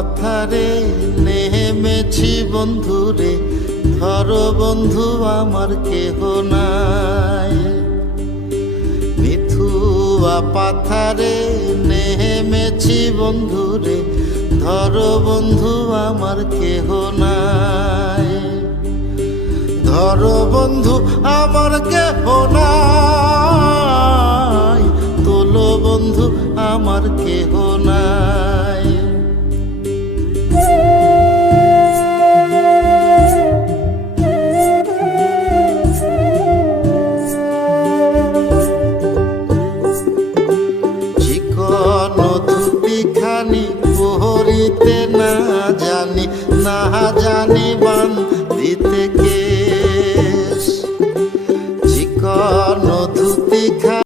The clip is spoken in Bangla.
পাথারে নেমেছি বন্ধুরে, ধরো বন্ধু আমার কেহ নাই। মিথুয়া পাথারে নেমেছি বন্ধুরে, ধরো বন্ধু আমার কেহ নাই। ধরো বন্ধু আমার কেহ নাই, তোলো বন্ধু আমার কেহ নাই। চিকন ধুতিখানি পহরিতে না জানি বান দিতে কে। চিকন ধুতিখানি